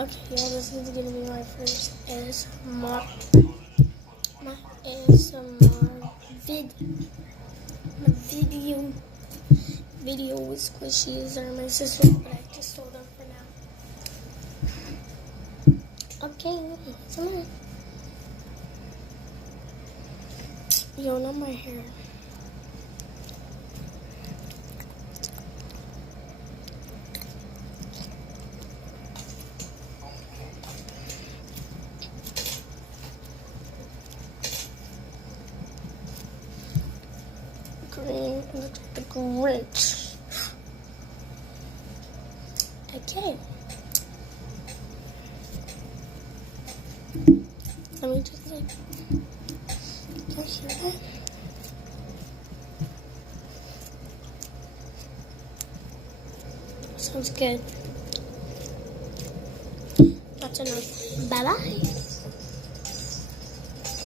Okay, yeah, this is gonna be my first ASMR. My ASMR video with squishies are my sister, but I just told her for now. Okay, come on. Yo, not my hair. Green, looks like the Grinch. Okay. Let me just like, you hear that? Sounds good. That's enough. Bye-bye.